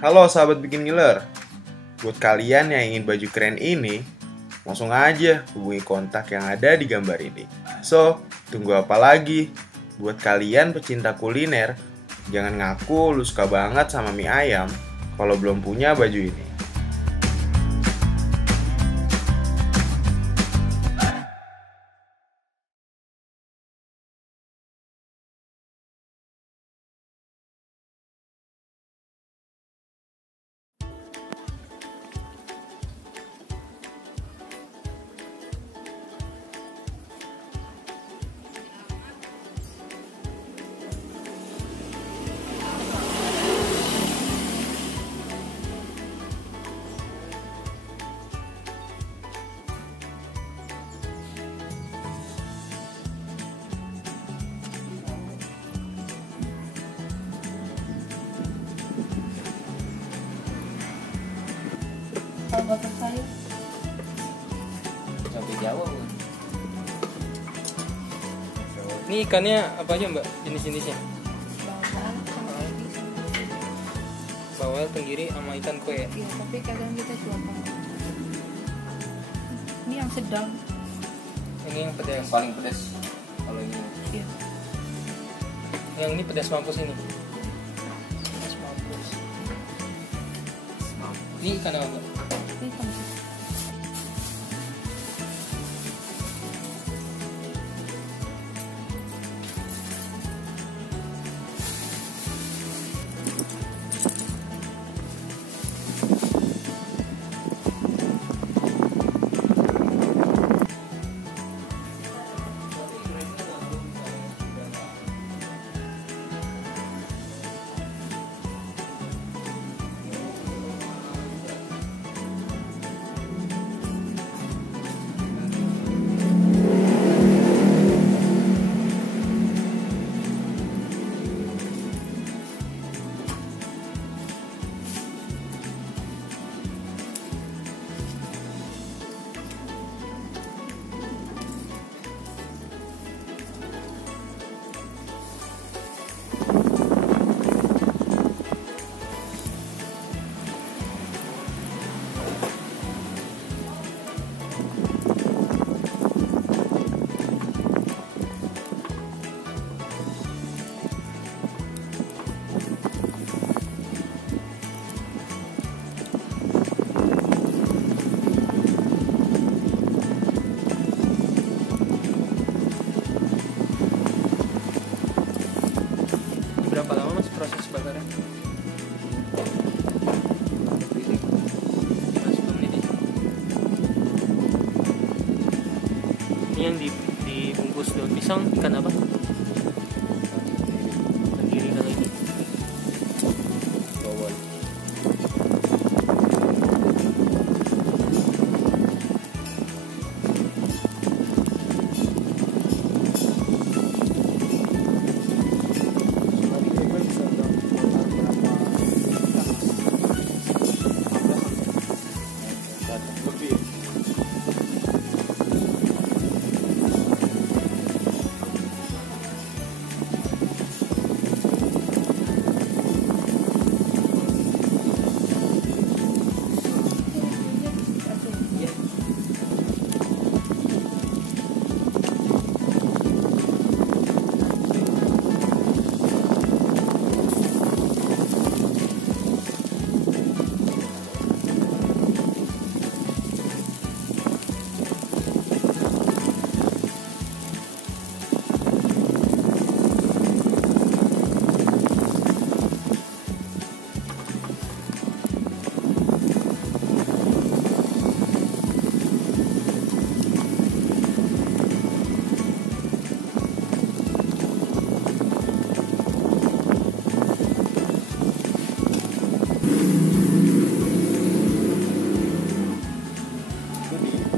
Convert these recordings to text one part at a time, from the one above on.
Halo sahabat Bikin Ngiler. Buat kalian yang ingin baju keren ini, langsung aja hubungi kontak yang ada di gambar ini. So, tunggu apa lagi? Buat kalian pecinta kuliner, jangan ngaku lu suka banget sama mie ayam kalau belum punya baju ini. Kalau bakar sayur cabai Jawa, Bu. Ini ikannya apa aja, Mbak? Jenis-jenisnya? bawang sama lagi Bawal, tenggiri, sama ikan kue. iya, tapi kadang kita jual bawang. Ini yang sedang. Ini yang pedas. Yang paling pedas kalau ini. Iya. Yang ini pedas mampus ini. Pedas mampus. Ini ikan apa, Mbak? Ini tongsis. Berapa lama, Mas, proses bakarnya? 10 menit ya? Ini yang dibungkus daun pisang, ikan apa? Tenggiri kalau ini. Bawal. Lebih.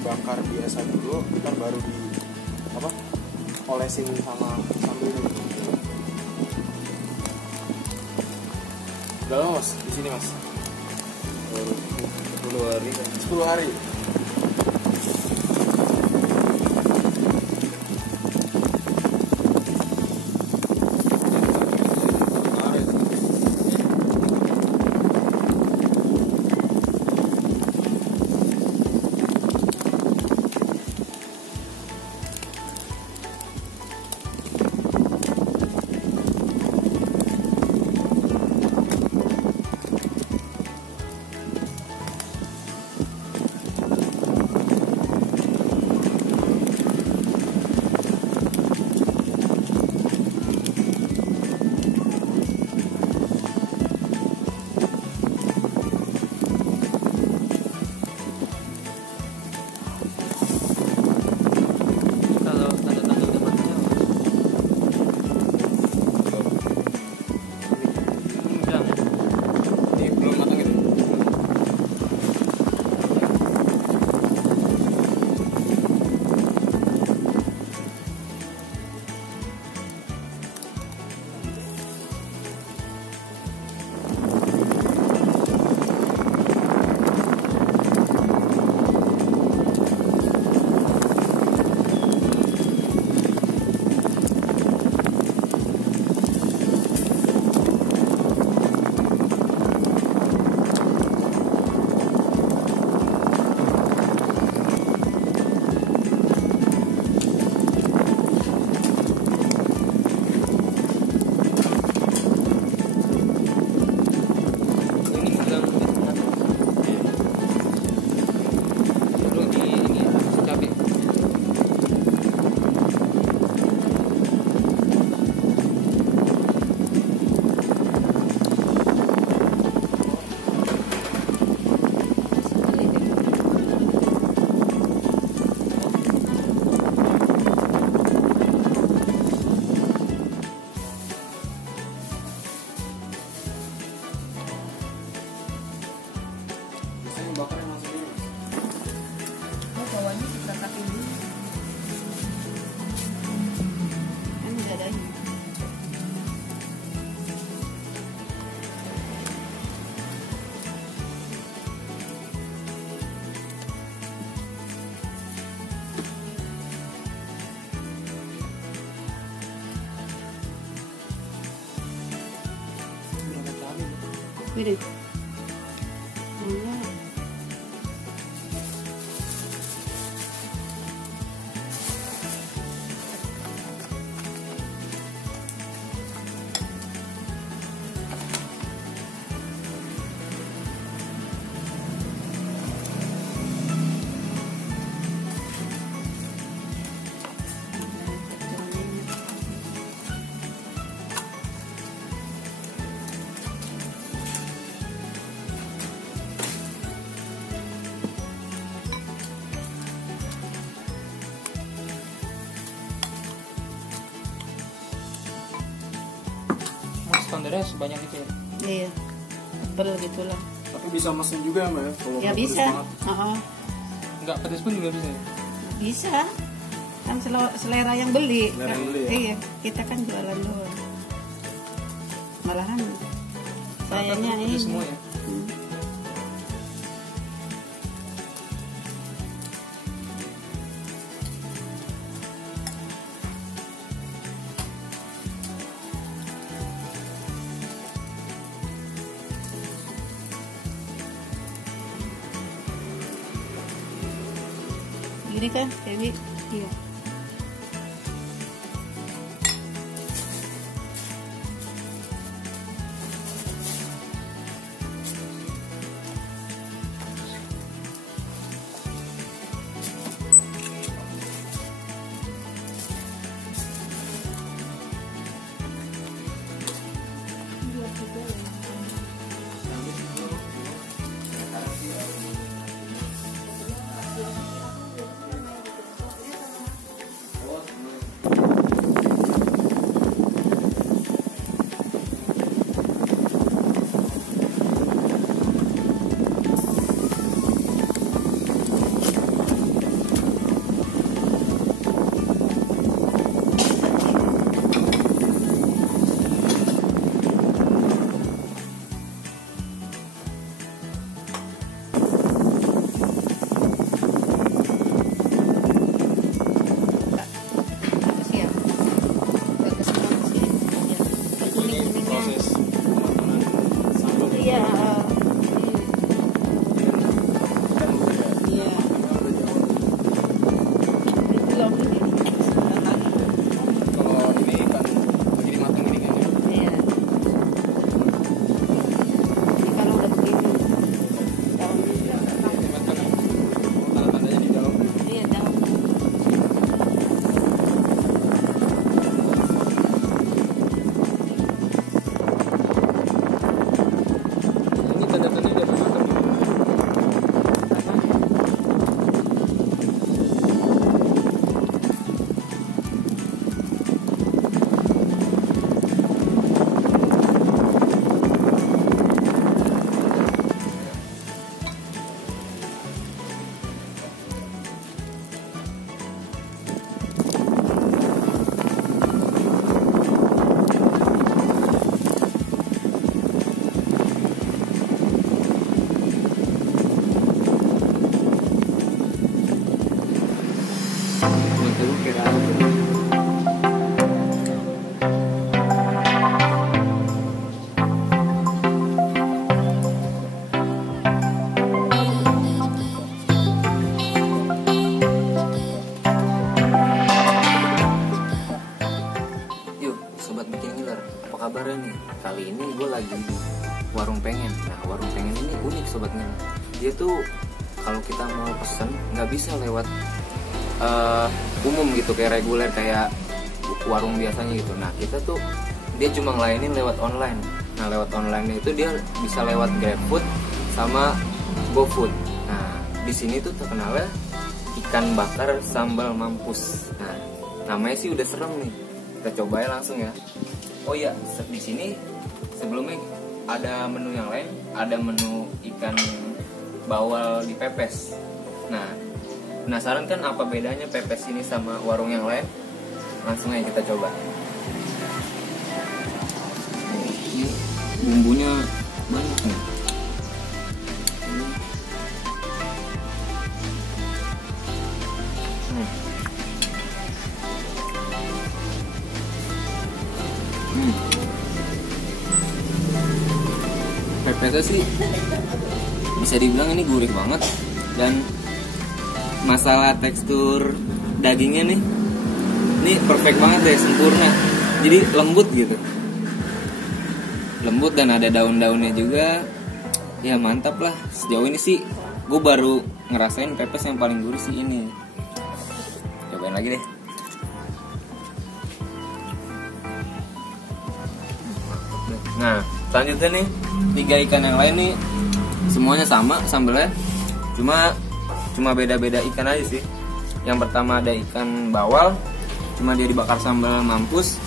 Bakar biasa dulu, ntar baru di olesin sama sambel dulu. Udah lama, Mas, di sini, Mas? Baru 10 hari. 10 hari. bawahnya kita kati dulu. Kan udah ada ini. Ini. Iya. Standarnya sebanyak itu ya? Iya. Tebel gitulah. Tapi bisa mesen juga ya Mbak ya? Kalau Ya pedes bisa. banget. Enggak pedes pun juga bisa ya? Bisa. Kan selera yang beli. Selera yang beli ya? Iya, kita kan jualan doang. Malahan sayanya Rata-rata ini. pedes semua ya? Gini kan, Dewi? Iya. kabarnya nih? Kali ini gue lagi di warung pengen. Nah, warung pengen ini unik sobatnya. Dia tuh kalau kita mau pesen nggak bisa lewat umum gitu kayak reguler kayak warung biasanya gitu. Nah, kita tuh dia cuma ngelayanin lewat online. Nah, lewat online itu dia bisa lewat GrabFood sama GoFood. Nah, di sini tuh terkenalnya ikan bakar sambal mampus. Nah, namanya sih udah serem nih. Kita cobain langsung ya. Oh iya, di sini sebelumnya ada menu yang lain, ada menu ikan bawal dipepes. Nah, Penasaran kan apa bedanya pepes ini sama warung yang lain? Langsung aja kita coba. Ini bumbunya banyak nih. Pepesnya sih bisa dibilang ini gurih banget, dan masalah tekstur dagingnya nih, ini perfect banget ya, sempurna. Jadi lembut gitu, lembut dan ada daun-daunnya juga. Ya mantap lah. Sejauh ini sih gue baru ngerasain pepes yang paling gurih sih ini. Cobain lagi deh. Nah, selanjutnya nih 3 ikan yang lain nih semuanya sama sambelnya, cuma beda-beda ikan aja sih. Yang pertama ada ikan bawal, cuma dia dibakar sambal mampus.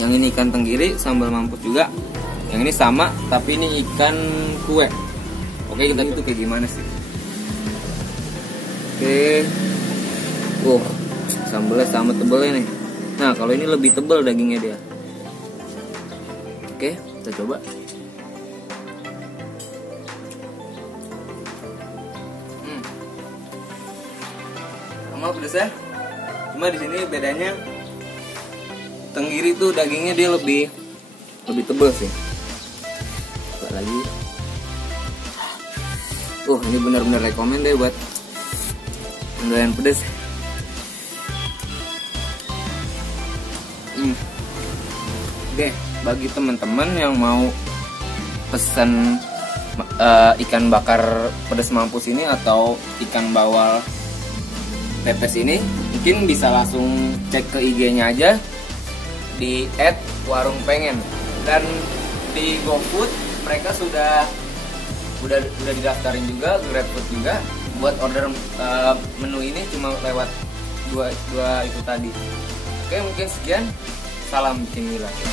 Yang ini ikan tenggiri sambal mampus juga. Yang ini sama tapi ini ikan kue. Oke, kita itu kayak gimana sih? Oke, sambelnya sama tebelnya nih. Nah, kalau ini lebih tebel dagingnya dia. Oke, kita coba. Sama pedas ya. Cuma di sini bedanya tenggiri tuh dagingnya dia lebih tebal sih. Coba lagi. Ini benar-benar recommend deh buat yang pedas. Oke, bagi teman-teman yang mau pesan ikan bakar pedas mampus ini atau ikan bawal pepes ini, mungkin bisa langsung cek ke IG-nya aja di @warungpengen, dan di GoFood mereka sudah didaftarin juga, GrabFood juga buat order menu ini cuma lewat dua itu tadi. Oke, mungkin sekian. Salam bikin wilayah.